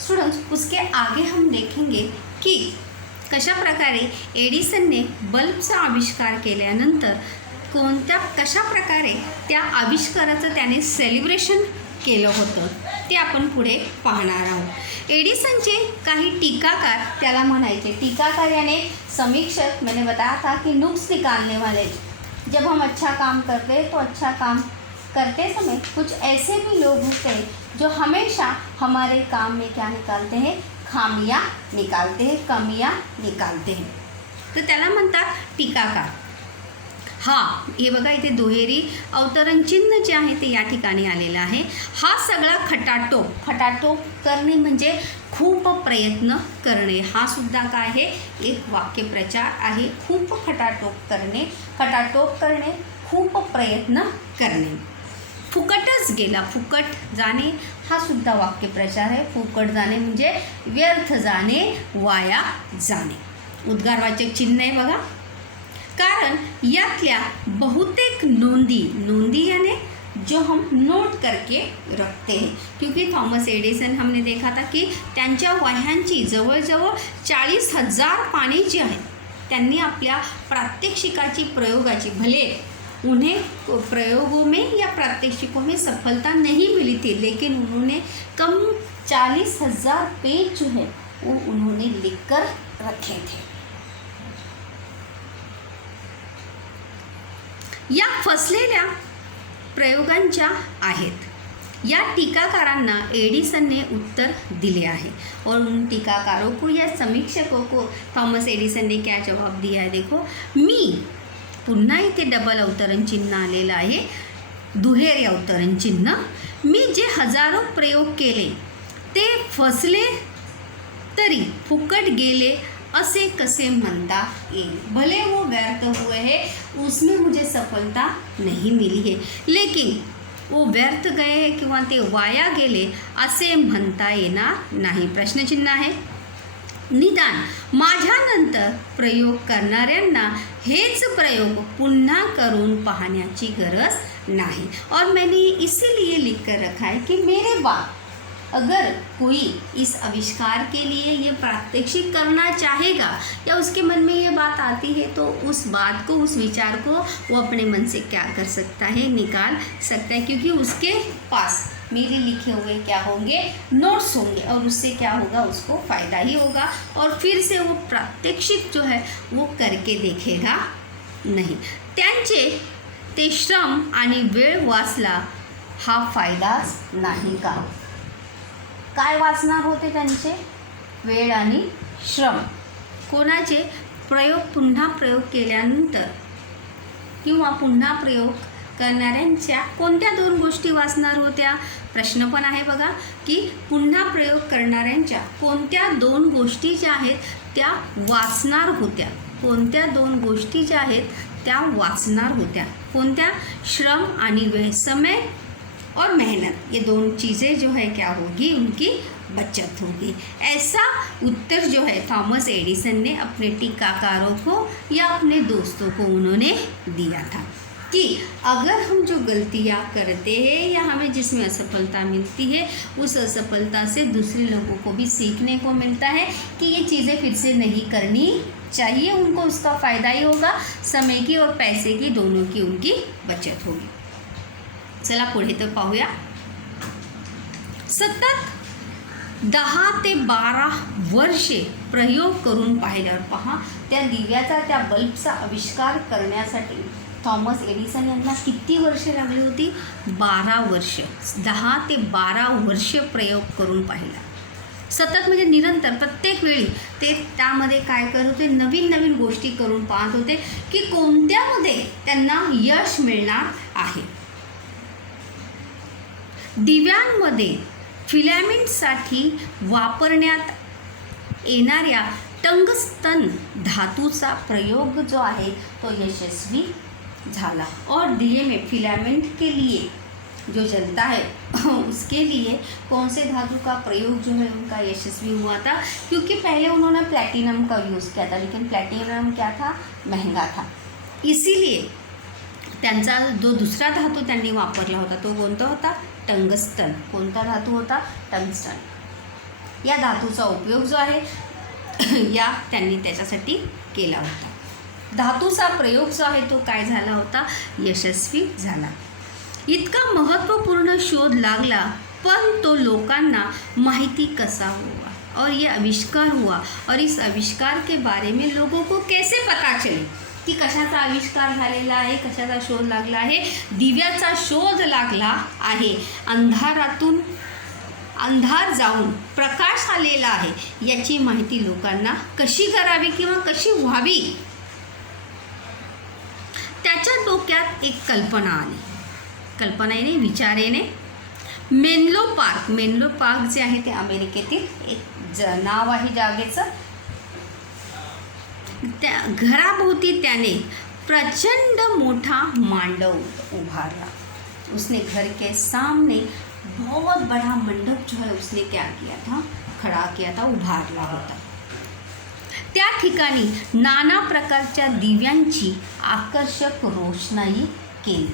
Students, उसके आगे हम देखेंगे की कशा प्रकारे एडिसनने बल्बचा आविष्कार केल्यानंतर कशा प्रकारे त्या आविष्काराचं त्याने सेलिब्रेशन केलं होतं ते आपण पुढे पाहणार आहोत। एडिसनचे काही टीकाकार त्याला म्हणायचे। टीकाकार यानी समीक्षक। मैंने बताया था कि नुक्स निकालने वाले। जब हम अच्छा काम करते हैं तो अच्छा काम करते समय कुछ ऐसे भी लोग होते हैं जो हमेशा हमारे काम में क्या निकालते हैं, खामियां निकालते हैं, कमियां निकालते हैं। तर त्याला म्हणतात टीकाकार। हा, हे बघा इथे दुहेरी अवतरण चिन्ह जे आहे ते या ठिकाणी आलेलं आहे। हा सगळा खटाटोप करणे म्हणजे खूप प्रयत्न करणे। हा सुद्धा काय आहे, एक वाक्यप्रचार आहे। खूप खटाटोप करणे, खूप प्रयत्न करणे। फुकटच गेला, फुकट जाणे हा सुद्धा वाक्यप्रचार आहे। फुकट जाणे म्हणजे व्यर्थ जाणे, वाया जाणे। उद्गारवाचक चिन्ह आहे बघा। कारण यातल्या बहुतेक नोंदी यानी जो हम नोट करके रखते हैं, क्योंकि थॉमस एडिसन हमने देखा था की त्यांच्या वह्यांची जवळजवळ 40,000 पाने जी आहेत त्यांनी आपल्या प्रात्यक्षिकाची प्रयोगाची, भले उन्हें प्रयोगों में या प्रात्यक्षिकों में सफलता नहीं मिली थी, लेकिन उन्होंने कम 40,000 पेज जो है वो उन्होंने लिखकर रखे थे। या फसलेल्या प्रयोगांच्या आहेत। या टीकाकारांना एडिसनने उत्तर दिले आहे। और उन टीकाकारों को या समीक्षकों को थॉमस एडिसन ने क्या जवाब दिया है, देखो। मी, पुन्हा इथे डबल अवतरण चिन्ह आलेलं आहे, दुहेरी अवतरण चिन्ह। मी जे हजारो प्रयोग केले ते फसले तरी फुकट गेले असे कसे म्हणता येईल। भले वो व्यर्थ हुए हैं, उसमें मुझे सफलता नहीं मिली है, लेकिन वो व्यर्थ गए किंवा ते वाया गेले असे म्हणता येणार नाही। प्रश्नचिन्ह आहे। निदान माझ्यानंतर प्रयोग करणाऱ्यांना हेच प्रयोग पुन्हा करून पाहण्याची गरज नाही। और मैंने इसीलिए लिख कर रखा है कि मेरे बाद अगर कोई इस आविष्कार के लिए ये प्रात्यक्षिक करना चाहेगा या उसके मन में ये बात आती है तो उस बात को, उस विचार को वो अपने मन से क्या कर सकता है, निकाल सकता है, क्योंकि उसके पास मेरे लिखे हुए क्या होंगे, नोट्स होंगे, और उससे क्या होगा, उसको फ़ायदा ही होगा। और फिर से वो प्रात्यक्षिक जो है वो करके देखेगा नहीं। त्यांचे ते श्रम आणि वेळ वाचला हा फायदाच नाही का। काय वाचणार होते त्यांचे, वेळ आणि श्रम। कोणाचे, पुन्हा प्रयोग केल्यानंतर किंवा पुन्हा प्रयोग करणाऱ्यांच्या कोणत्या 2 गोष्टी वाचणार होत्या। प्रश्न पण आहे बघा की पुन्हा प्रयोग करणाऱ्यांच्या कोणत्या 2 गोष्टी ज्या आहेत त्या वाचणार होत्या। कोणत्या 2 गोष्टी ज्या आहेत त्या वाचणार होत्या। कोणत्या, श्रम आणि वेळ, समय और मेहनत। ये 2 चीज़ें जो है क्या होगी, उनकी बचत होगी। ऐसा उत्तर जो है थॉमस एडिसन ने अपने टीकाकारों को या अपने दोस्तों को उन्होंने दिया था कि अगर हम जो गलतियाँ करते हैं या हमें जिसमें असफलता मिलती है उस असफलता से दूसरे लोगों को भी सीखने को मिलता है कि ये चीज़ें फिर से नहीं करनी चाहिए। उनको उसका फ़ायदा ही होगा, समय की और पैसे की, दोनों की उनकी बचत होगी। चला पुढे तर पाहूया। सतत 10 ते 12 वर्षे प्रयोग करून पाहिल्यावर पहा, त्या दिव्याचा, त्या बल्बचा आविष्कार करण्यासाठी थॉमस एडिसन यांना किती वर्षे लागली होती, 12 वर्ष। 10 ते 12 वर्ष प्रयोग करून पाहिला। सतत म्हणजे निरंतर, प्रत्येक वेळी ते त्यामध्ये काय करत होते, नवीन नवीन गोष्टी करून पाहत होते की कोणत्यामध्ये त्यांना यश मिळणार आहे। दिव्यांमध्ये फिलॅमेंटसाठी वापरण्यात येणाऱ्या टंगस्टन धातूचा प्रयोग जो आहे तो यशस्वी झाला। और दिए में फिलामेंट के लिए जो जलता है उसके लिए कौन से धातु का प्रयोग जो है उनका यशस्वी हुआ था, क्योंकि पहले उन्होंने प्लैटिनम का यूज़ किया था, लेकिन प्लैटिनम क्या था, महंगा था। इसीलिए त्यांचा जो दुसरा धातू त्यांनी वापरला होता तो कोणता होता, टंगस्टन। कोणता धातू होता, टंगस्टन। या धातूचा उपयोग जो आहे या त्यांनी त्याच्यासाठी केला होता. धातूचा प्रयोग जो आहे तो काय झाला होता, यशस्वी झाला. इतका महत्त्वपूर्ण शोध लागला, पण तो लोकांना माहिती कसा हुआ और ये आविष्कार हुआ और इस आविष्कार के बारे में लोगों को कैसे पता चले की कशाचा आविष्कार झालेला आहे, कशाचा शोध लागला आहे. दिव्याचा शोध लागला आहे. अंधारातून अंधार जाऊन प्रकाश आलेला आहे, याची माहिती लोकांना कशी करावी किंवा कशी व्हावी, त्याच्या डोक्यात एक कल्पना आली. कल्पनेने, विचारेने मेनलो पार्क जे आहे ते अमेरिकेतील एक नाव आहे जागेचं. त्या घराभोवती त्याने प्रचंड मोठा मांडव उभारला. उसने घर के सामने बहुत बड़ा मंडप जो है उसने क्या किया था, खड़ा किया था, उभारला होता. त्या ठिकाणी नाना प्रकारच्या दिव्यांची आकर्षक रोषणाई केली.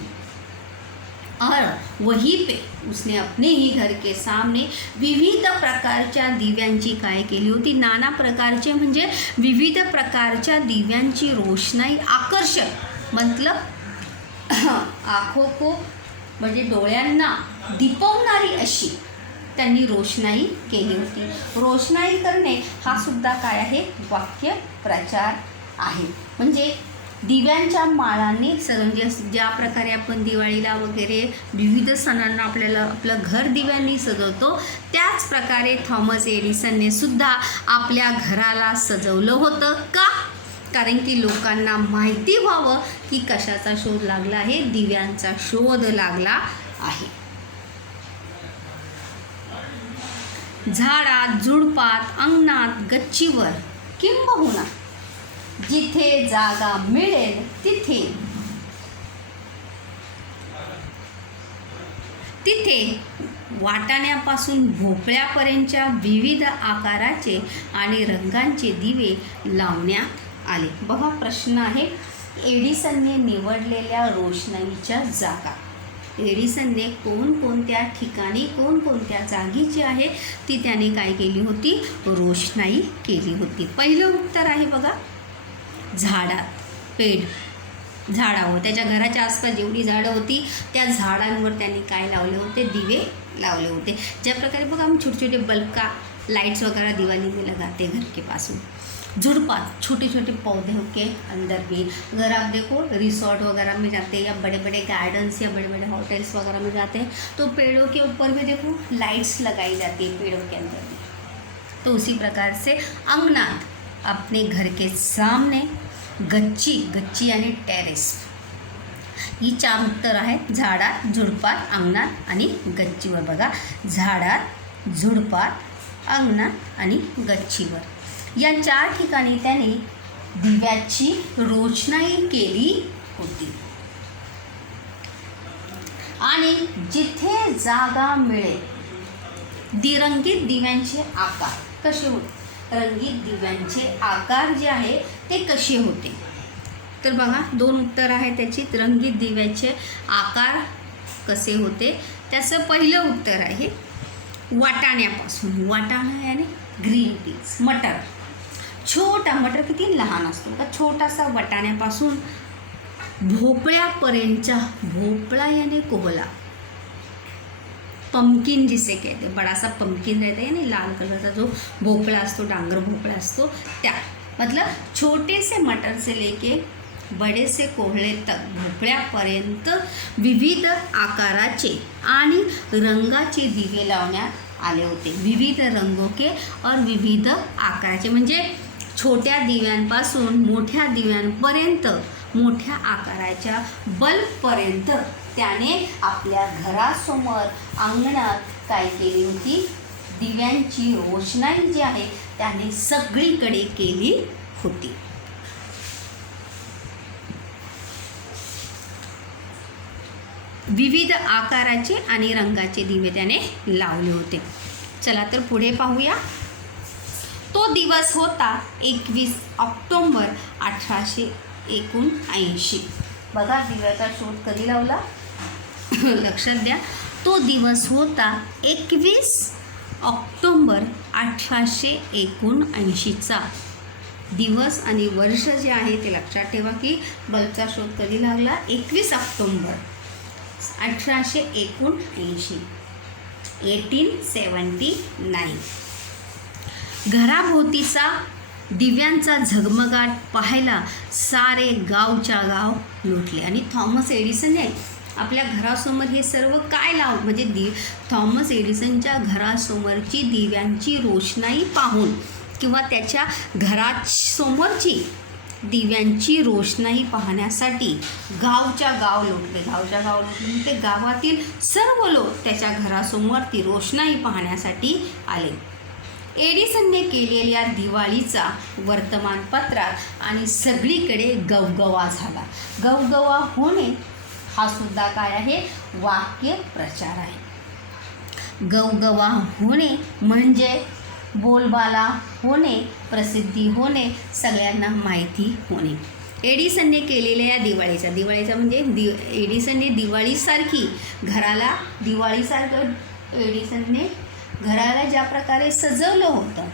और वहीं पे उसने अपने ही घर के सामने विविध प्रकारच्या दिव्यांची काय केली होती, नाना प्रकारचे म्हणजे विविध प्रकारच्या दिव्यांची रोषणाई, आकर्षक मतलब आँखों को म्हणजे डोळ्यांना दिपवणारी अशी त्यांनी रोषणाई केली होती. रोषणाई करणे हा सुद्धा काय आहे, वाक्य प्रचार आहे. म्हणजे दिव्यांच्या माळांनी म्हणजे ज्या प्रकारे आपण दिवाळीला वगैरे विविध सणांना आपल्याला आपलं घर दिव्यांनी सजवतो, त्याच प्रकारे थॉमस एडिसनने सुद्धा आपल्या घराला सजवलं होतं. का? कारण की लोकांना माहिती व्हावं की कशाचा शोध लागला आहे, दिव्यांचा शोध लागला आहे. झाडात, झुडपात, अंगणात, गच्चीवर किंबहुना जिथे जागा मिळेल तिथे वाटाण्यापासून भोपळ्यापर्यंतच्या विविध आकाराचे आणि रंगांचे दिवे लावण्यात आले. बघा प्रश्न आहे, एडिसनने निवडलेल्या रोषणाईच्या जागा. एडिसनने कोणकोणत्या ठिकाणी कोणकोणत्या जागी जी आहे ती त्याने काय केली होती, रोषणाई केली होती. पहिलं उत्तर आहे बघा, झाडात, झाडावर, त्याच्या घराच्या आसपास जेवढी झाडं होती त्या झाडांवर त्यांनी काय लावले होते, दिवे लावले होते. ज्या प्रकारे बघा हम छोटे छोटे बल्ब का लाइट्स वगैरह दिवाली में लगाते घर के पास में. झुड़पात, छोटे छोटे पौधों के अंदर भी, अगर आप देखो रिसोर्ट वगैरह में जाते हैं या बड़े बड़े गार्डन्स या बड़े बड़े होटल्स वगैरह में जाते हैं तो पेड़ों के ऊपर भी देखो लाइट्स लगाई जाती है पेड़ों के अंदर भी. तो उसी प्रकार से अंगनात, अपने घर के सामने, गच्ची यानी टेरेस. ही 4 उत्तर आहेत. झाडात, झुडपात, अंगणात आणि गच्चीवर. बघा, झाडात, झुडपात, अंगणात आणि गच्चीवर या 4 ठिकाणी त्याने दिव्याची रोषणाई केली होती. आणि जिथे जागा मिळेल, रंगीत दिव्यांचे आकार कसे होते, रंगीत दिव्यांचे आकार जे आहे ते कसे होते. तर बघा 2 उत्तर आहे त्याची. रंगीत दिव्याचे आकार कसे होते, त्याचं पहिलं उत्तर आहे वाटाण्यापासून. वाटाणा याने ग्रीन पीस, मटर. छोटा मटर किती लहान असतो का, छोटासा वाटाण्यापासून भोपळ्यापर्यंतचा, भोपळा यानी कोहला, पम्पकिन जिसे कहते, बड़ा सा पम्पकिन रहता है यानी लाल कलर का जो भोपळा असतो, डांगर भोपळा असतो त्या, मतलब छोटे से मटर से लेके बड़े से कोहळे तक भोपळ्यापर्यंत विविध आकाराचे आणि रंगाचे दिवे लावण्यात आले होते. विविध रंगों के और विविध आकाराचे, म्हणजे छोट्या दिव्यांपासून मोठ्या दिव्यांपर्यंत, मोठ्या आकाराच्या बल्बपर्यंत त्याने आपल्या घरासमोर अंगणात काय केली होती, दिव्यांची रोषणाई जी आहे त्याने सगळीकडे केली होती. विविध आकाराचे आणि रंगाचे दिवे त्याने लावले होते. चला तर पुढे पाहूया. तो दिवस होता 21 ऑक्टोबर 1879. बघा दिव्याचा शोध कधी लावला लक्षात द्या. तो दिवस होता 21 ऑक्टोबर 1879चा दिवस आणि वर्ष जे आहे ते लक्षात ठेवा की बल्बचा शोध कधी लागला. 21 ऑक्टोंबर 1879, 1879. घराभोवतीचा दिव्यांचा झगमगाट पाहायला सारे गावच्या गाव लुटले. आणि थॉमस एडिसनने आपल्या घरासमोर हे सर्व काय म्हणजे थॉमस एडिसनच्या घरासमोरची दिव्यांची रोषणाई पाहून किंवा त्याच्या घरासमोरची दिव्यांची रोषणाई पाहण्यासाठी गावच्या गाव लुटले. ते गावातील सर्व लोक त्याच्या घरासमोर ती रोषणाई पाहण्यासाठी आले. एडिसनने केलेल्या दिवाळीचा वर्तमानपत्रात आणि सगळीकडे गवगवा झाला. गवगवा होणे हा सुद्धा काय आहे, वाक्य प्रचार आहे. गवगवा होणे म्हणजे बोलबाला होणे, प्रसिद्धी होणे, सगळ्यांना माहिती होणे. एडिसनने केलेल्या या दिवाळीचा म्हणजे एडिसनने एडिसनने घराला ज्या प्रकारे सजवलं होतं,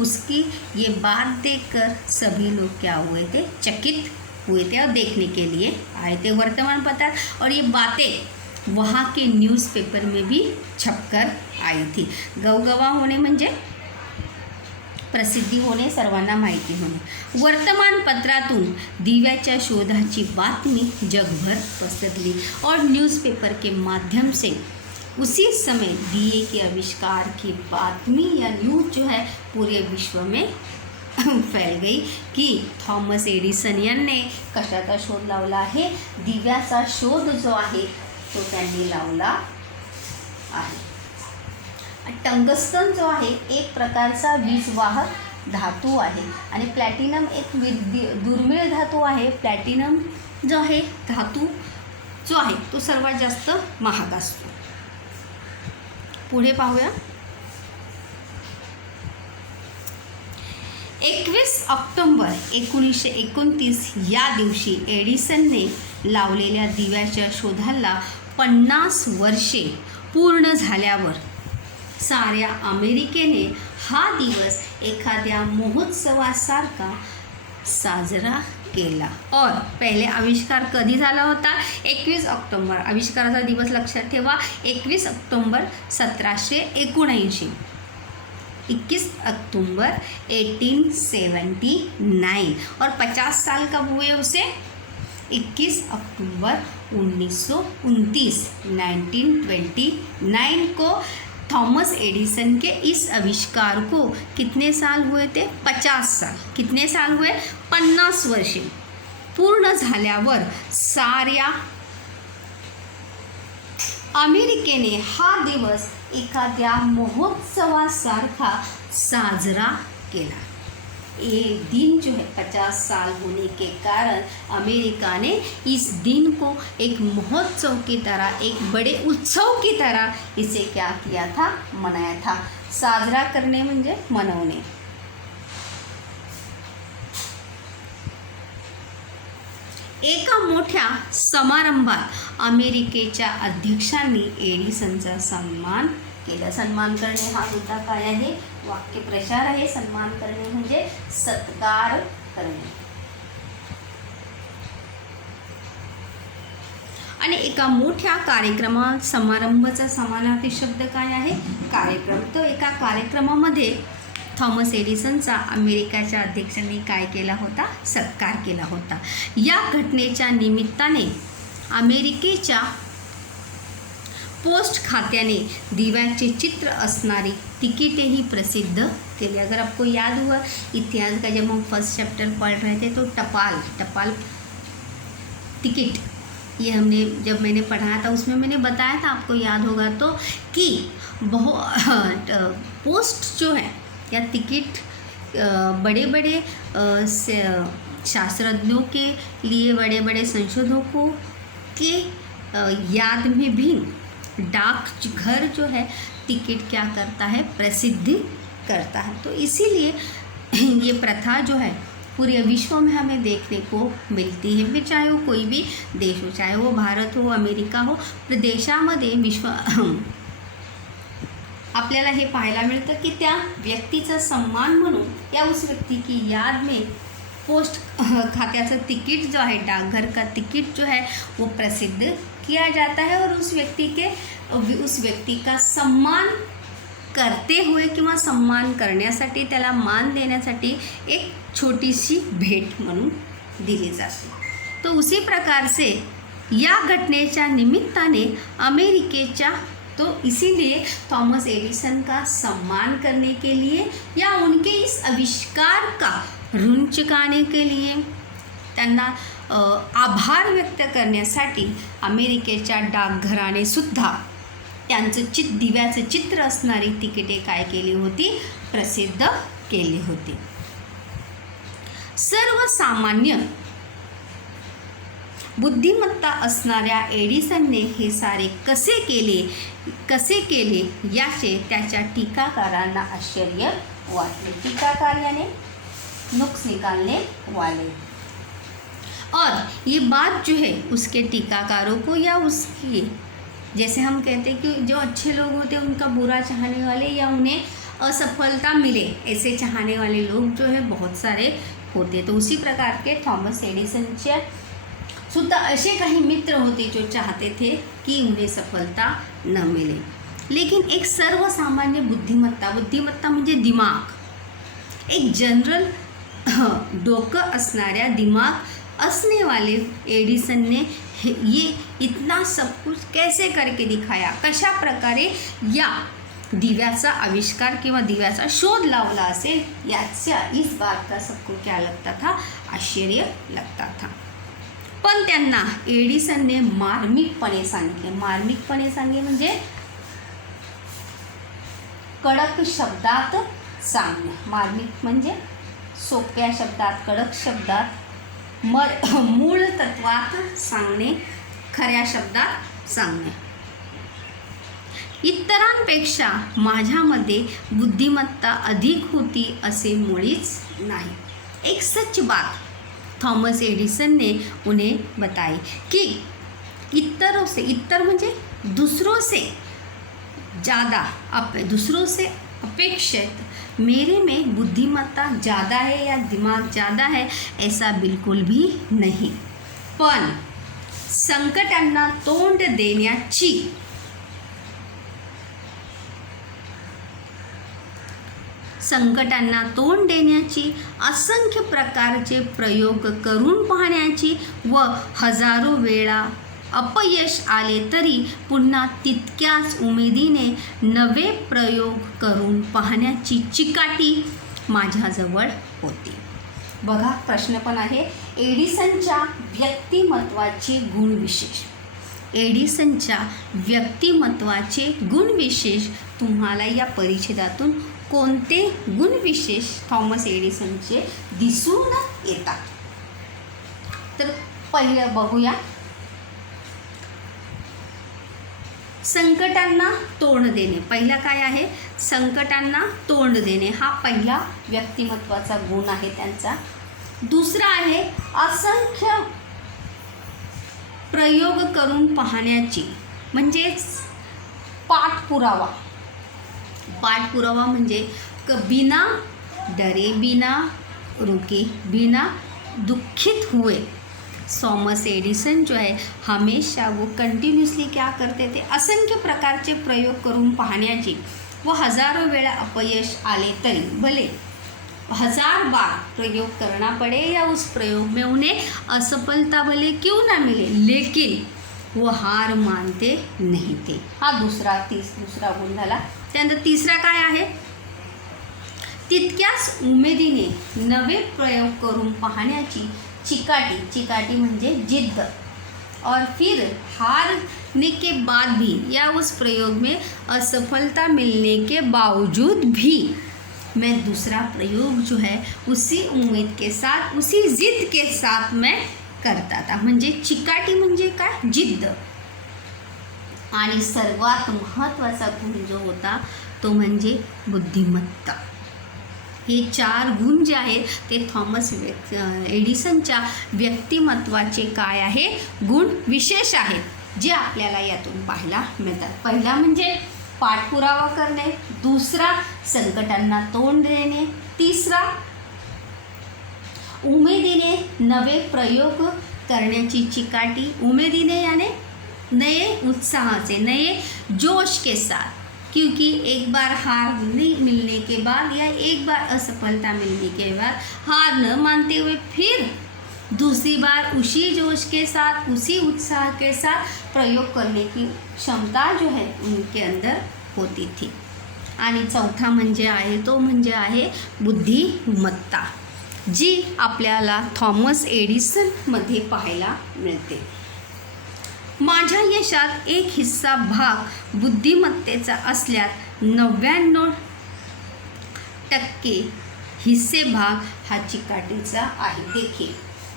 उसकी ये बात देखकर सभी लोग क्या हुए थे, चकित हुए थे और देखने के लिए आए थे वर्तमान पत्र. और ये बातें वहाँ के न्यूज़पेपर में भी छपकर आई थी. गवगवा होणे म्हणजे प्रसिद्धी होणे, सर्वांना माहिती होणे. वर्तमानपत्रातून दिव्याच्या शोधाची बातमी जगभर पसरली और न्यूज़पेपर के माध्यम से उसी समय दिए के आविष्कार की बातमी या न्यूज़ जो है पूरे विश्व में फैल गई की थॉमस एडिसन यांनी कशाचा शोध लावला आहे, दिव्याचा शोध जो आहे तो त्यांनी लावला आहे. टंगस्टन जो आहे एक प्रकारचा वीजवाहक धातू आहे आणि प्लॅटिनम एक दुर्मिळ धातू आहे. प्लॅटिनम जो आहे धातू जो आहे तो सर्वात जास्त महाग असतो. पुढे पाहूया. 21 ऑक्टोंबर 1929 या दिवशी एडिसनने लावलेल्या दिव्याच्या शोधाला 50 वर्षे पूर्ण झाल्यावर साऱ्या अमेरिकेने हा दिवस एखाद्या महोत्सवासारखा साजरा केला. और पहिले आविष्कार कधी झाला होता, 21 ऑक्टोंबर. आविष्काराचा दिवस लक्षात ठेवा, 21 ऑक्टोंबर 1779. 21 अक्टूबर 1879. और 50 साल कब हुए उसे, 21 अक्टूबर 1929, 1929 को थॉमस एडिसन के इस आविष्कार को कितने साल हुए थे, 50 साल. कितने साल हुए, 50 वर्षे पूर्ण झाल्यावर साऱ्या अमेरिकेने हा दिवस एखाद्या महोत्सवासारखा साजरा केला. ये दिन जो है 50 साल होने के कारण अमेरिका ने इस दिन को एक महोत्सव की तरह, एक बड़े उत्सव की तरह इसे क्या किया था, मनाया था. साजरा करणे म्हणजे मनवणे. एका मोठ्या समारंभात अमेरिकेच्या अध्यक्षांनी एडिसनचा सन्मान केला. सन्मान करणे हा सुद्धा काय आहे, वाक्यप्रचार आहे. सन्मान करणे म्हणजे सत्कार करणे. आणि एका मोठ्या कार्यक्रमात, समारंभाचा समानार्थी शब्द काय आहे, कार्यक्रम. तो एका कार्यक्रमामध्ये थॉमस एडिसनचा अमेरिकेच्या अध्यक्षांनी काय केला होता, सत्कार केला होता. या घटनेच्या निमित्ताने अमेरिकेच्या पोस्ट खात्याने दिव्याचे चित्र असणारी तिकीटेही प्रसिद्ध केली. अगर आपको याद हुआ इतिहास का जब हम फर्स्ट चैप्टर पढ़ रहे थे तो टपाल टिकट, ये जब मैंने पढ़ाया था उसमें मैंने बताया था, आपको याद होगा तो, कि बहुत पोस्ट जो है या टिकट बड़े बड़े शास्त्रज्ञों के लिए, बड़े बड़े संशोधकों के याद में भी डाक घर जो है टिकट क्या करता है, प्रसिद्ध करता है. तो इसीलिए ये प्रथा जो है पूरे विश्व में हमें देखने को मिलती है. फिर चाहे वो कोई भी देश हो, चाहे वो भारत हो, अमेरिका हो, प्रदेशामध्ये आपल्याला हे पाहायला मिळतं की त्या व्यक्तीचा सम्मान म्हणून या उस व्यक्ती की याद में पोस्ट खात्याचं तिकीट जो है, डाकघर का तिकीट जो है वो प्रसिद्ध किया जाता है और उस व्यक्ति का सम्मान करते हुए किंवा सम्मान करण्यासाठी, त्याला मान देण्यासाठी एक छोटीशी भेट म्हणून दिली जाते. तो उसी प्रकार से या घटनेच्या निमित्ताने अमेरिकेच्या, तो इसीलिए थॉमस एडिसन का सम्मान करने के लिए या उनके इस आविष्कार का ऋण चुकाने के लिए, त्यांना आभार व्यक्त करण्यासाठी अमेरिकेच्या डाकघराने सुद्धा त्यांचं दिव्याचं चित्र असणारी तिकिटे काय केली होती, प्रसिद्ध केली होती. सर्वसामान्य बुद्धिमत्ता असणाऱ्या एडिसनने हे सारे कसे केले याचे त्याच्या टीकाकारांना आश्चर्य वाटले. टीकाकार यानी नुक्स निकालने वाले. और ये बात जो है उसके टीकाकारों को या उसकी, जैसे हम कहते हैं कि जो अच्छे लोग होते हैं उनका बुरा चाहने वाले या उन्हें असफलता मिले ऐसे चाहने वाले लोग जो है बहुत सारे होते. तो उसी प्रकार के थॉमस एडिसनचे सुद्धा असे काही मित्र होते जो चाहते थे कि उन्हें सफलता न मिले. लेकिन एक सर्वसामान्य बुद्धिमत्ता म्हणजे दिमाग, एक जनरल डोकं असणाऱ्या दिमाग असने वाले एडिसन ने ये इतना सब कुछ कैसे करके दिखाया, कशा प्रकारे या दिव्याचा आविष्कार किंवा दिव्याचा शोध लावला असेल याच्या इस बात का सबको क्या लगता था, आश्चर्य लगता था. पण त्यांना एडिसनने मार्मिकपणे सांगितले म्हणजे कडक शब्दात सांगणे. मार्मिक म्हणजे सोप्या शब्दात, कडक शब्दात, मूळ तत्वात सांगणे, खऱ्या शब्दात सांगणे. इतरांपेक्षा माझ्यामध्ये बुद्धिमत्ता अधिक होती असे मुळीच नाही. एक सच बात थॉमस एडिसन ने उन्हें बताई कि इतर म्हणजे दूसरों से अपेक्षित मेरे में बुद्धिमत्ता ज़्यादा है या दिमाग ज़्यादा है ऐसा बिल्कुल भी नहीं. पण संकटांना तोंड देण्याची, असंख्य प्रकारचे प्रयोग करून पाहण्याची व हजारो वेळा अपयश आले तरी पुन्हा तितक्याच उमेदीने नवे प्रयोग करून पाहण्याची चिकाटी माझ्याजवळ होती. बघा प्रश्न पण आहे, एडिसनच्या व्यक्तिमत्वाचे गुणविशेष तुम्हाला या परिच्छेदातून कोणते गुणविशेष थॉमस एडिसनचे दिसून येतात. तर पहिलं बघूया, संकटांना तोंड देणे. पहिला काय आहे, संकटांना तोंड देणे हा पहिला व्यक्तिमत्वाचा गुण आहे त्यांचा. दुसरा आहे असंख्य प्रयोग करून पाहण्याची, म्हणजेच पाठपुरावा म्हणजे बिना डरे, बिना रुके, बिना दुखित हुए थॉमस एडिसन जो है हमेशा वो कंटिन्यूसली क्या करते थे, असंख्य प्रकारचे प्रयोग करून पाहण्याची व हजारों वेळा अपयश आले तरी, भले 1000 बार प्रयोग करना पड़े या उस प्रयोग में उन्हें असफलता भले क्यों ना मिले, लेकिन वो हार मानते नहीं थे. हा दुसरा गुण झाला. त्यानंतर तिसरा काय आहे, तितक्याच उमेदीने नवे प्रयोग करून पाहण्याची चिकाटी म्हणजे जिद्द. और फिर हारने के बाद भी या उस प्रयोग में असफलता मिलने के बावजूद भी मैं दूसरा प्रयोग जो है उसी उम्मीद के साथ, उसी जिद के साथ मैं करता था. म्हणजे चिकाटी म्हणजे काय, जिद्द. आणि सर्वात महत्त्वाचा गुण जो होता तो म्हणजे बुद्धिमत्ता. हे 4 गुण जे आहेत ते थॉमस एडिसनच्या व्यक्तिमत्वाचे काय आहे, गुण विशेष आहेत जे आपल्याला यातून पाहायला मिळतात. पहिला म्हणजे पाठपुरावा करणे, दूसरा संकटांना तोंड देणे, तिसरा उमेदीने नवे प्रयोग करण्याची चिकाटी, उमेदीने यानी नए उत्साह से, नए जोश के साथ, क्योंकि एक बार हार नहीं मिलने के बाद या एक बार असफलता मिलने के बाद हार न मानते हुए फिर दूसरी बार उसी जोश के साथ, उसी उत्साह के साथ प्रयोग करने की क्षमता जो है उनके अंदर होती थी. आणि चौथा म्हणजे आहे तो म्हणजे आहे बुद्धिमत्ता, जी आपल्याला थॉमस एडिसनमध्ये पाहायला मिळते. माझ्या यशात एक हिस्सा भाग बुद्धिमत्तेचा असल्यास 99% हिस्से भाग हा चिकाटीचा आहे. देखील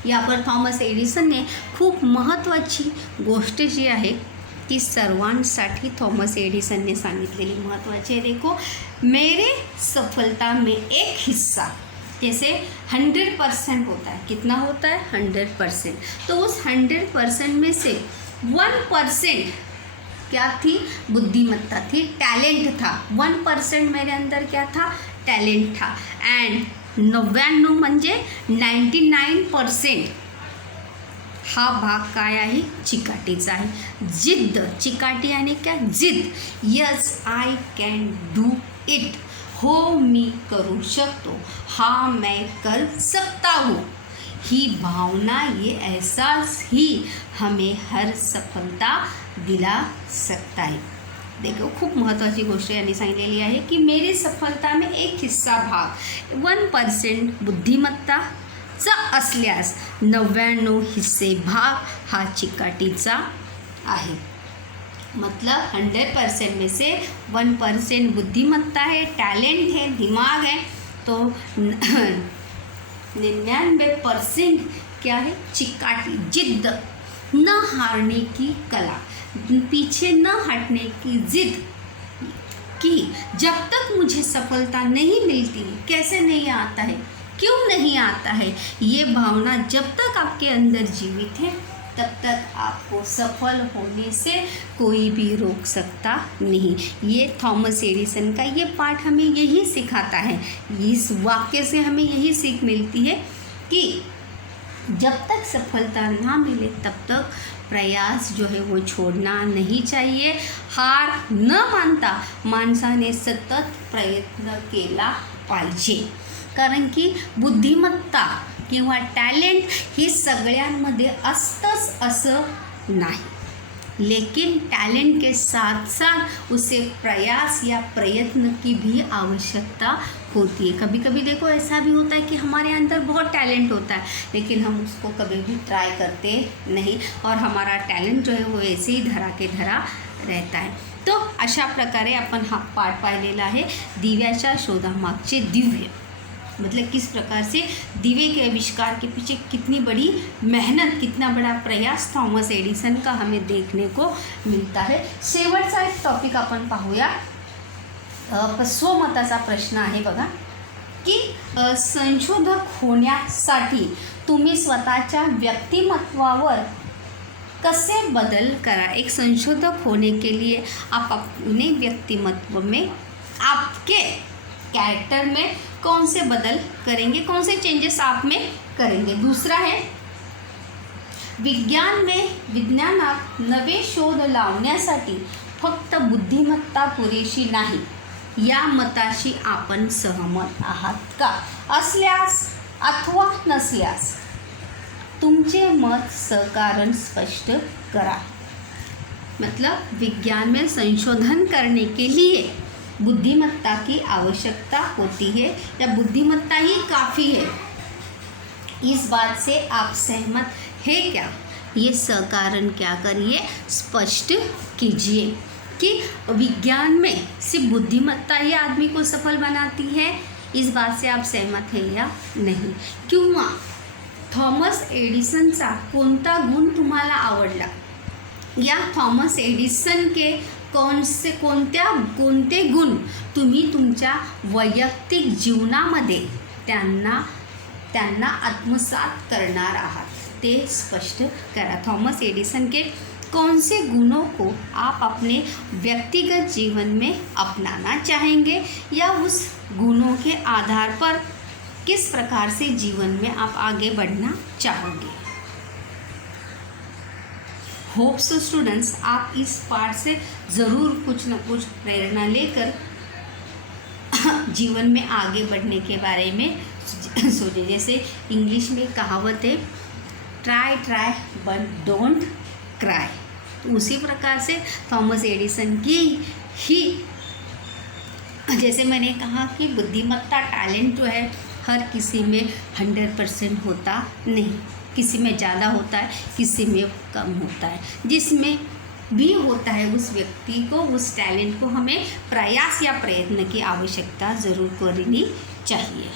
यहाँ पर थॉमस एडिसन ने खूप महत्त्वाची गोष्ट जी आहे ती सर्वांसाठी थॉमस एडिसन ने सांगितलेली महत्त्वाची आहे. देखो, मेरे सफलता में एक हिस्सा, जैसे 100% होता है, कितना होता है 100%, तो उस 100% में से 1% क्या थी, बुद्धिमत्ता थी, टैलेंट था. 1% मेरे अंदर क्या था, टैलेंट था. एंड 99 म्हणजे 99% हा भाग काय आहे, चिकाटीचा आहे. जिद्द, चिकाटी आणि क्या, जिद्द. Yes I can do it, हो मी करू शकतो, हाँ मैं कर सकता हूँ. ही भावना, ये एहसास ही हमें हर सफलता दिला सकता है. देखो, खूप महत्त्वाची गोष्ट यांनी सांगितलेली आहे की मेरी सफलता में एक हिस्सा भाग 1% बुद्धिमत्ताचा असल्यास 99 हिस्से भाग हा चिकाटीचा आहे. मतलब 100% में से 1% बुद्धिमत्ता है, टैलेंट है, दिमाग है, तो 99% क्या है, चिकाटी, जिद्द, न हारने की कला, पीछे न हटने की जिद, कि जब तक मुझे सफलता नहीं मिलती, कैसे नहीं आता है, क्यों नहीं आता है, ये भावना जब तक आपके अंदर जीवित है तब तक आपको सफल होने से कोई भी रोक सकता नहीं. ये थॉमस एडिसन का ये पाठ हमें यही सिखाता है. इस वाक्य से हमें यही सीख मिलती है कि जब तक सफलता ना मिले तब तक प्रयास जो है वो छोड़ना नहीं चाहिए. हार न मानता माणसाने सतत प्रयत्न केला पाहिजे, कारण की बुद्धिमत्ता किंवा टॅलेंट हे सगळ्यांमध्ये असतंच असं नाही, लेकिन टैलेंट के साथ साथ उसे प्रयास या प्रयत्न की भी आवश्यकता होती है. कभी कभी देखो ऐसा भी होता है कि हमारे अंदर बहुत टैलेंट होता है लेकिन हम उसको कभी भी ट्राई करते नहीं और हमारा टॅलेंट जो है वो ऐसे ही धरा के धरा रहता है. तो अशा प्रकारे आपण हा पाठ पाहिलेला आहे. दिव्याच्या शोधामागचे दिव्य, मतलब किस प्रकार से दिवे के आविष्कार के पीछे कितनी बड़ी मेहनत, कितना बड़ा प्रयास थॉमस एडिसन का हमें देखने को मिलता है. शेवटचा एक टॉपिक आपण पाहूया. स्वमताचा प्रश्न आहे बघा, की संशोधक होण्यासाठी तुम्ही स्वतःच्या व्यक्तिमत्वावर कसे बदल करा. एक संशोधक होने के लिए आप अपने व्यक्तिमत्व में, आपके कैरेक्टर में कौन से बदल करेंगे, कौन से चेंजेस आप में करेंगे. दूसरा है विज्ञानात नवे शोध लावण्यासाठी फक्त बुद्धिमत्ता पुरेशी नाही, या मताशी आपण सहमत आहात का. असल्यास अथवा नसल्यास तुमचे मत सकारण स्पष्ट करा. मतलब विज्ञान में संशोधन करने के लिए बुद्धिमत्ता की आवश्यकता होती है या बुद्धिमत्ता ही काफ़ी है, इस बात से आप सहमत है क्या. ये सकारण क्या करिए, स्पष्ट कीजिए कि विज्ञान में सिर्फ बुद्धिमत्ता ही आदमी को सफल बनाती है, इस बात से आप सहमत हैं या नहीं. किंवा थॉमस एडिसनचा कोणता गुण तुम्हाला आवडला, या थॉमस एडिसन के कोणते गुण तुम्ही तुमच्या वैयक्तिक जीवनामध्ये त्यांना आत्मसात करणार आहात, ते स्पष्ट करा. थॉमस एडिसन के कौन से गुणों को आप अपने व्यक्तिगत जीवन में अपनाना चाहेंगे या उस गुणों के आधार पर किस प्रकार से जीवन में आप आगे बढ़ना चाहोगे। होप सो स्टूडेंट्स, आप इस पाठ से ज़रूर कुछ न कुछ प्रेरणा लेकर जीवन में आगे बढ़ने के बारे में सोचे। जैसे इंग्लिश में कहावत है, try try but don't cry. तो उसी प्रकार से थॉमस एडिसन की ही, जैसे मैंने कहा कि बुद्धिमत्ता, टैलेंट जो है हर किसी में 100% होता नहीं, किसी में ज़्यादा होता है, किसी में कम होता है। जिसमें भी होता है उस व्यक्ति को, उस टैलेंट को हमें प्रयास या प्रयत्न की आवश्यकता ज़रूर करनी चाहिए।